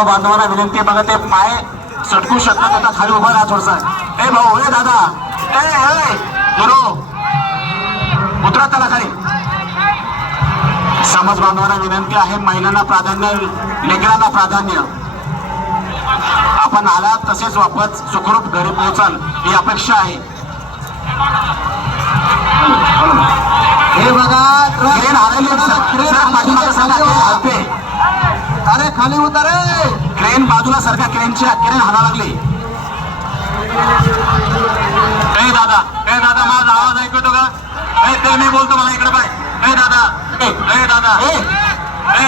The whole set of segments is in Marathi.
सर्व बांधवांना विनंती आहे बघा ते पाय सटकू शकतात आता खाली उभा राहा थोडसा. ए भाऊ ए दादा. ए गुरु. उतरा त्याला खाली. समाज बांधवांना विनंती आहे महिलांना प्राधान्य लेकरांना प्राधान्य. आपण आला तसेच वापस सुखरूप घरी पोहोचाल ही अपेक्षा आहे. हे बघा क्रेन हरवली सांगा, खाली उतर. रे क्रेन बाजूला सारख्या क्रेनची क्रेन हला लागली. ए दादा ए दादा माझा आवाज ऐकू येतो का? ए ते मी बोलतो मला इकडे पाय. ए दादा ए दादा ए.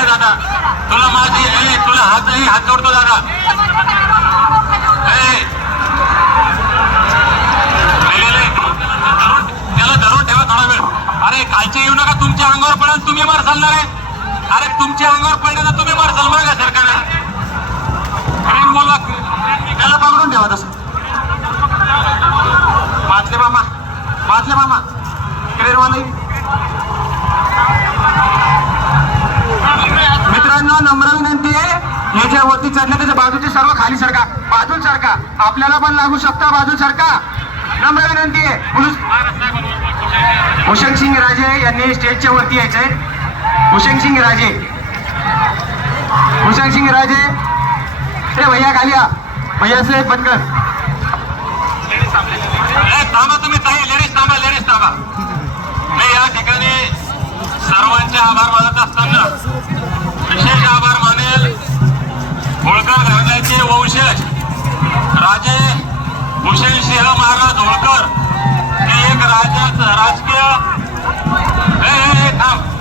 दादा तुला माझी ए तुला हात ए हात जोडतो दादा. ए. त्याला धरून ठेवा थोडा वेळ. अरे कालचे येऊ नका तुमच्या अंगावर पडेल तुम्ही मार चालणार आहे. अरे तुमच्या अंगावर पडलं ना तुम्ही मार चालणार का सरकार क्रेन बोलवा त्याला पकडून ठेवा तसं. वाचले मामा वाचले मामा क्रेनवाले मित्रांनो नम्र विनंती आहे याच्या वरती चढले त्याच्या बाजूचे सर्व खाली सरका. बाजू सरका. आपल्याला पण लागू शकता बाजू सरका. नम्र विनंती आहे. पोलीस भूषण सिंग राजे यांनी स्टेजच्या वरती यायचंय. हुसेनसिंग राजे. हुसेनसिंग राजे. हे भैया खाली या भैया साहेब पटकन. थांबा तुम्ही लेडीज थांबा लेडीज थांबा. मी या ठिकाणी सर्वांचे आभार मानत असताना विशेष आभार मानेल होळकर घराण्याचे वंशज राजे भूषण सिंह महाराज होळकर हे एक राजाच राजकीय हे थांब.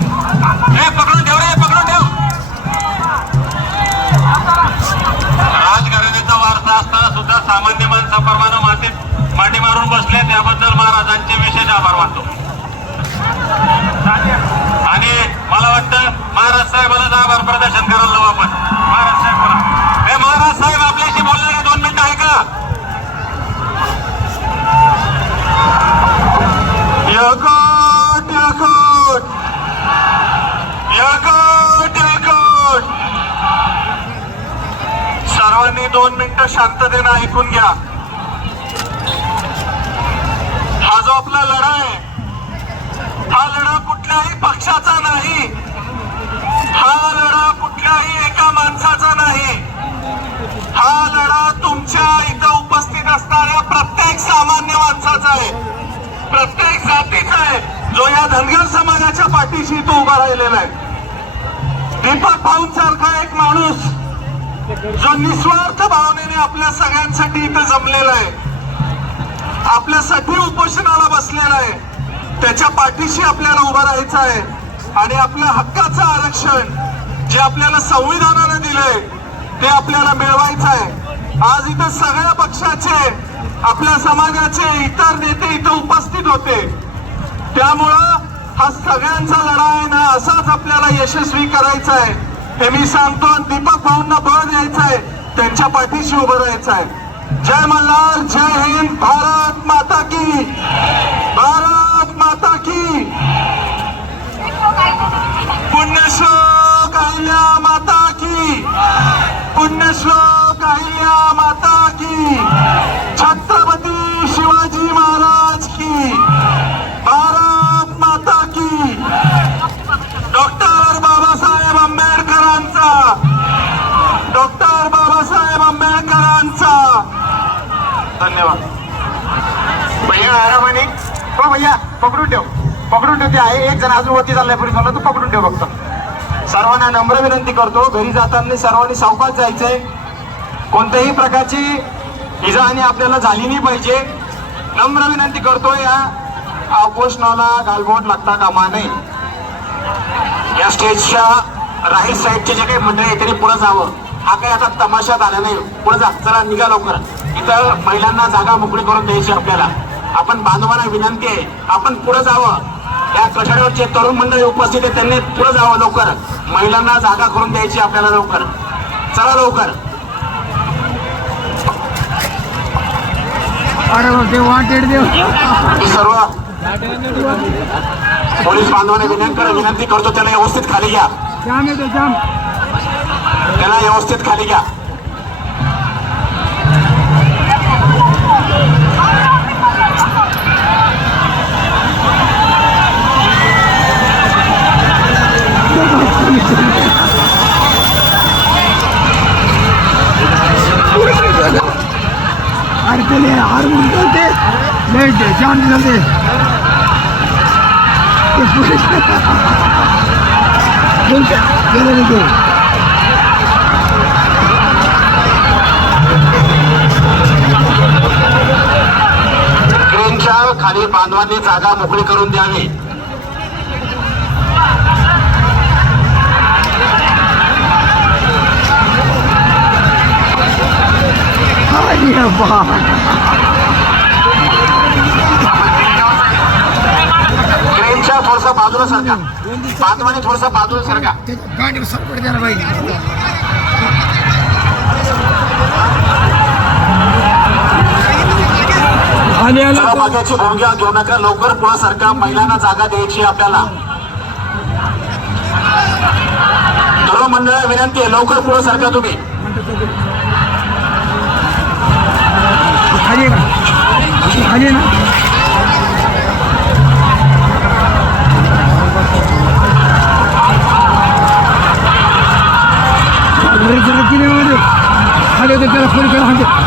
पकडून ठेव रे पकडून ठेव. राजघराण्याचा वारसा असताना सुद्धा सामान्य माणसाप्रमाणे मातीत माटी मारून बसले त्याबद्दल महाराजांचे विशेष आभार मानतो. आणि मला वाटतं महाराज साहेबांना आभार प्रदर्शन करायला लावू आपण. महाराज साहेब बोला. हे महाराज साहेब आपल्याशी बोलणार दोन मिनिटं आहे का दोन मिनिटं शांततेनं ऐकून घ्या. हा जो आपला लढा आहे हा लढा कुठल्याही पक्षाचा नाही. हा लढा कुठल्याही एका माणसाचा नाही. हा लढा तुमच्या इथं उपस्थित असणाऱ्या प्रत्येक सामान्य माणसाचा आहे. प्रत्येक जातीचा आहे. जो या धनगर समाजाच्या पाठीशी तो उभा राहिलेला आहे. दीपक भाऊंसारखा एक माणूस जो निस्वार्थ भावनेने आपल्या सगळ्यांसाठी इथं जमलेला आहे आपल्यासाठी उपोषणाला बसलेला आहे त्याच्या पाठीशी आपल्याला उभं राहायचं आहे आणि आपल्या हक्काचं आरक्षण जे आपल्याला संविधानाने दिलंय ते आपल्याला मिळवायचं आहे. आज इथं सगळ्या पक्षाचे आपल्या समाजाचे इतर नेते इथं उपस्थित होते. त्यामुळं हा सगळ्यांचा लढा आहे ना असाच आपल्याला यशस्वी करायचा आहे. हे मी सांगतो आणि दीपक भाऊंना बळ द्यायचं आहे त्यांच्या पाठीशी उभं राहायचं आहे जय मल्हार जय हिंद भारत माता की. धन्यवाद. भैया आरामाने. हो भैया पकडून ठेव. पकडून ठेव ते आहे. एक जण अजून वरती चाललाय पुढे चालला तू पकडून ठेव फक्त. सर्वांना नम्र विनंती करतो घरी जाताना सर्वांनी सावकाश जायचंय. कोणत्याही प्रकारची इजाहानी आपल्याला झाली नाही पाहिजे. नम्र विनंती करतो या उपोषणाला गालबोट लागता कामा नये. या स्टेजच्या राईट साईडचे जे काही मंडळी आहे त्यांनी पुढे जावं. हा काही आता तमाशा आला नाही. पुढे जा चला निघा लवकर. इथं महिलांना जागा मोकळी करून द्यायची आपल्याला. आपण बांधवांना विनंती आहे आपण पुढे जावं. या कठड्यावरचे तरुण मंडळी उपस्थित आहे त्यांनी पुढे जावं लवकर. महिलांना जागा करून द्यायची आपल्याला लवकर. चला लवकर. सर्व पोलीस बांधवांना विनंती विनंती करतो त्याला व्यवस्थित खाली घ्या. त्याला व्यवस्थित खाली घ्या. जाम झाले गेलं ते. ट्रेनच्या खाली बांधवांनी जागा मोकळी करून द्यावी. अरे ट्रेनच्या थोडस बाजूला सरका. बांधवाने थोडस बाजूला सरका. द्यायला पाहिजे भूमिका घेऊ नका. लवकर पुढे सरका. महिलांना जागा द्यायची आपल्याला. सर्व मंडळ विनंती आहे. लवकर पुढे सरका तुम्ही. खाली आहे का खाली आहे ना खाली होते त्याला फोन केला